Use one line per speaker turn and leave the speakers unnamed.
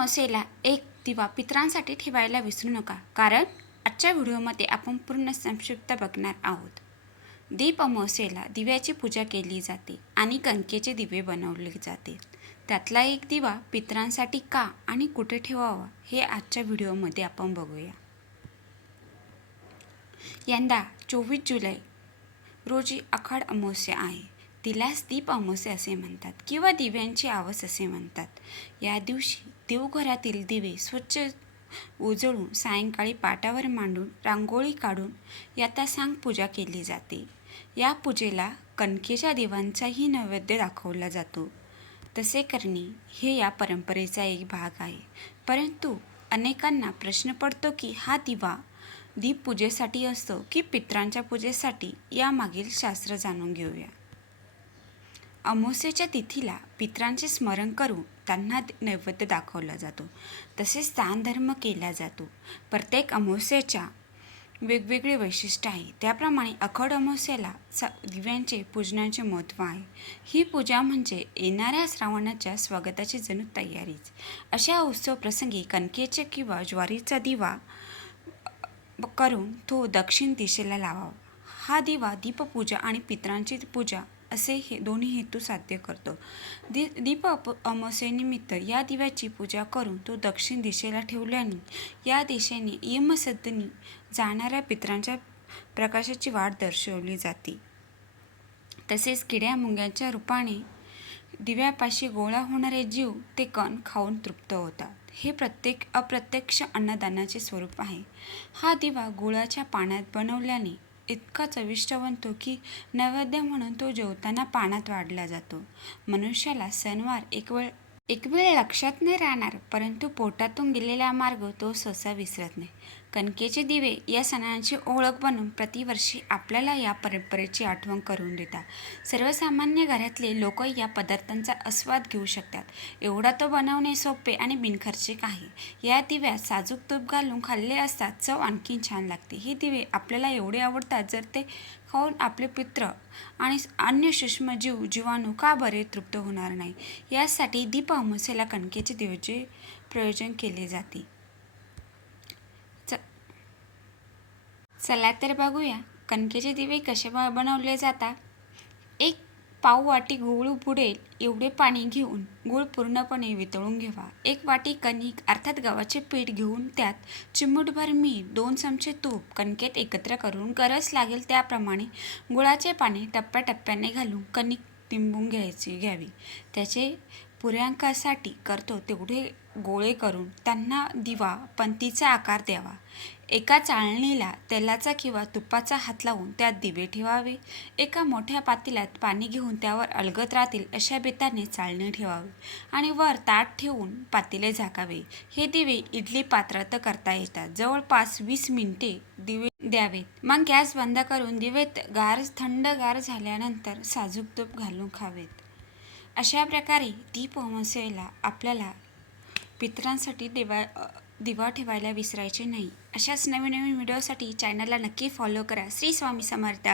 अमावस्येला एक दिवा पितरांसाठी ठेवायला विसरू नका. कारण आजच्या व्हिडिओमध्ये आपण पूर्ण संक्षिप्त बघणार आहोत. दीप अमावस्येला दिव्याची पूजा केली जाते आणि कणकेचे दिवे बनवले जाते. त्यातला एक दिवा पितरांसाठी का आणि कुठे ठेवावा हे आजच्या व्हिडिओमध्ये आपण बघूया. यंदा चोवीस जुलै रोजी आखाड अमावस्या आहे. तिलाच दीप अमावस्या असे म्हणतात किंवा दिव्यांची आवस असे म्हणतात. या दिवशी देवघरातील दिवे स्वच्छ उजळून सायंकाळी पाटावर मांडून रांगोळी काढून यथासांग पूजा केली जाते. या पूजेला कणकेच्या देवांचाही नैवेद्य दाखवला जातो. तसे करणे हे या परंपरेचा एक भाग आहे. परंतु अनेकांना प्रश्न पडतो की हा दिवा दीप पूजेसाठी असतो की पित्रांच्या पूजेसाठी यामागील शास्त्र जाणून घेऊया. अमावस्येच्या तिथीला पित्रांचे स्मरण करून त्यांना नैवेद्य दाखवला जातो. तसेच दानधर्म केला जातो. प्रत्येक अमावस्येच्या वेगवेगळे वैशिष्ट्य आहे. त्याप्रमाणे अखड अमावस्येला स दिव्यांचे पूजनाचे महत्त्व आहे. ही पूजा म्हणजे येणाऱ्या श्रावणाच्या स्वागताची जणू तयारीच. अशा उत्सव प्रसंगी कणकेचे किंवा ज्वारीचा दिवा करून तो दक्षिण दिशेला लावावा. हा दिवा दीपपूजा आणि पितरांची पूजा असे हे दोन्ही हेतू साध्य करतो. दि दीप अप अमावस्येनिमित्त या दिव्याची पूजा करून तो दक्षिण दिशेला ठेवल्याने या दिशेने यमसद्दनी जाणाऱ्या पितरांच्या प्रकाशाची वाट दर्शवली जाते. तसेच किड्या मुंग्यांच्या रूपाने दिव्यापाशी गोळा होणारे जीव ते कण खाऊन तृप्त होतात. हे प्रत्येक अप्रत्यक्ष अन्नदानाचे स्वरूप आहे. हा दिवा गुळाच्या पाण्यात बनवल्याने इतका चविष्ट बनतो की नैवेद्य म्हणून तो जेवताना पाण्यात वाढला जातो. मनुष्याला सणवार एक वेळ एक वेळ लक्षात नाही राहणार परंतु पोटातून गेलेला मार्ग तो सहसा विसरत नाही. कणकेचे दिवे या सणांची ओळख बनून प्रतिवर्षी आपल्याला या परंपरेची आठवण करून देतात. सर्वसामान्य घरातले लोक या पदार्थांचा आस्वाद घेऊ शकतात. एवढा तो बनवणे सोपे आणि बिनखर्चिक आहे. या दिव्यात साजूक तूप घालून खाल्ले असतात चव आणखीन छान लागते. हे दिवे आपल्याला एवढे आवडतात जर ते खाऊन आपले पित्र आणि अन्य सूक्ष्मजीव जीवाणू का बरे तृप्त होणार नाही? यासाठी दीप अमावस्येला कणकेचे दिवेचे प्रयोजन केले जाते. च चला तर बघूया कणकेचे दिवे कसे बनवले जातात. पाववाटी पाव वाटी गूळ बुडेल एवढे पाणी घेऊन गूळ पूर्णपणे वितळून घ्यावा. एक वाटी कणिक अर्थात गव्हाचे पीठ घेऊन त्यात चिमूटभर मीठ दोन चमचे तूप कणकेत एकत्र करून गरज लागेल त्याप्रमाणे गुळाचे पाणी टप्प्याटप्प्याने घालून कणिक तिंबून घ्यायची घ्यावी. त्याचे पुऱ्यांकासाठी करतो तेवढे गोळे करून त्यांना दिवा पंतीचा आकार द्यावा. एका चाळणीला तेलाचा किंवा तुपाचा हात लावून त्यात दिवे ठेवावे. एका मोठ्या पातेल्यात पाणी घेऊन त्यावर अलगत राहतील अशा बेताने चाळणी ठेवावी आणि वर ताट ठेवून पातेले झाकावे. हे दिवे इडली पात्रात करता येतात. जवळपास वीस मिनिटे दिवे द्यावेत. मग गॅस बंद करून दिवेत गार थंड गार झाल्यानंतर साजूक तूप घालून खावेत. अशा प्रकारे दीप अमावस्येला आपल्याला पितरांसाठी देवा दिवा ठेवायला विसरायचे नाही. अशाच नवीन नवीन व्हिडिओसाठी चॅनलला नक्की फॉलो करा. श्री स्वामी समर्थ.